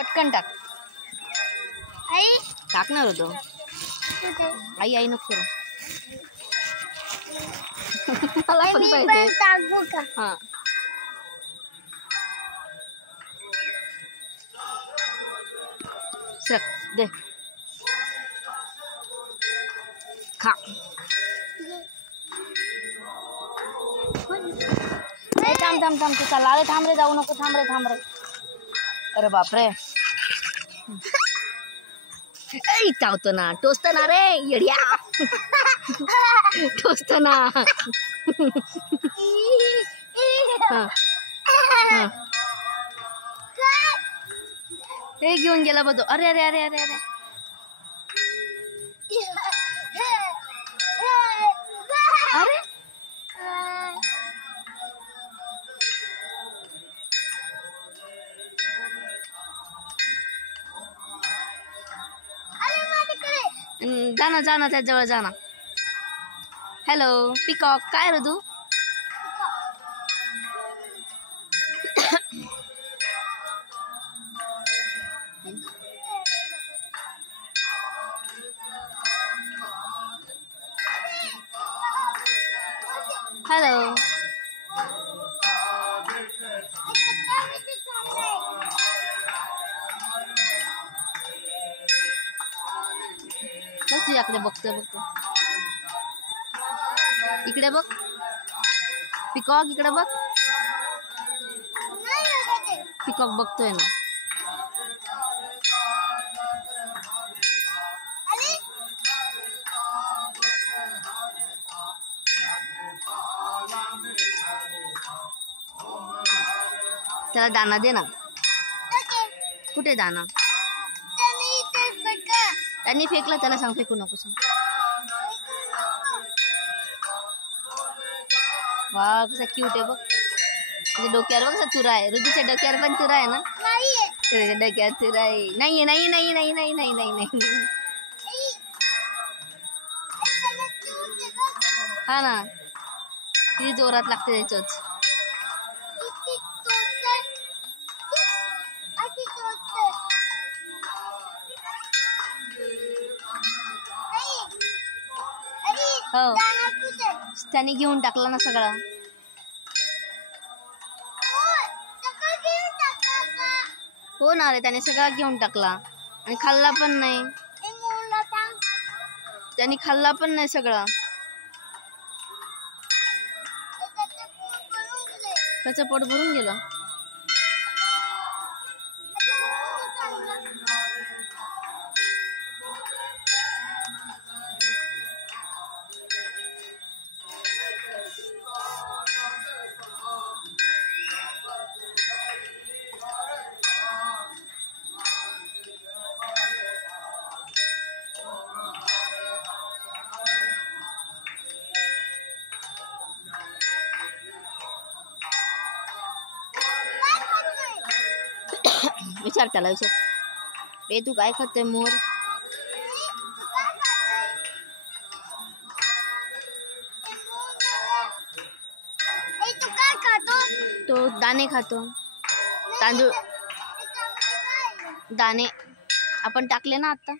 पटकन टाक. आई टाकणार होतो. आई आई नको करू. मला पण पाहिजे. टाकू का? हा सर दे खा. थांब थांब थांब तू चला. अरे थांब रे, जाऊ नको. थांब रे. अरे बापरे. चावतो ना, टोचत ना रे येड्या. टोचत ना. हे घेऊन गेला बघ तो. अरे अरे अरे अरे अरे अरे जाना त्याजवळ जाना. हॅलो पिकॉक, काय रे तू? हॅलो बघ तुझ्याकडे. बघतो इकडे बघ. पिकॉक इकडे बघ. पिकॉक बघतोय ना. त्याला दाना दे ना. कुठे दाना? त्यांनी फेकला. त्याला सांग फेकू नको सांग. वा कसा क्यूट आहे बघ. तुझ्या डोक्यावर बघ कसा तुरा आहे. ऋतूच्या डोक्यावर पण तुरा आहे ना. त्याच्या डोक्यावर तुरा आहे. नाही नाही नाही नाही नाही नाही नाही नाही. हा ना, किती जोरात लागते त्याचंच. हो त्याने घेऊन टाकला ना सगळं. हो ना रे, त्याने सगळा घेऊन टाकला आणि खाल्ला पण नाही. त्याने खाल्ला पण नाही सगळं. त्याचं पोट भरून गेलं. विचार त्याला, विचार. ए तू काय खाते मोर? तो दाणे खातो. तांदूळ दाणे आपण टाकले ना आता.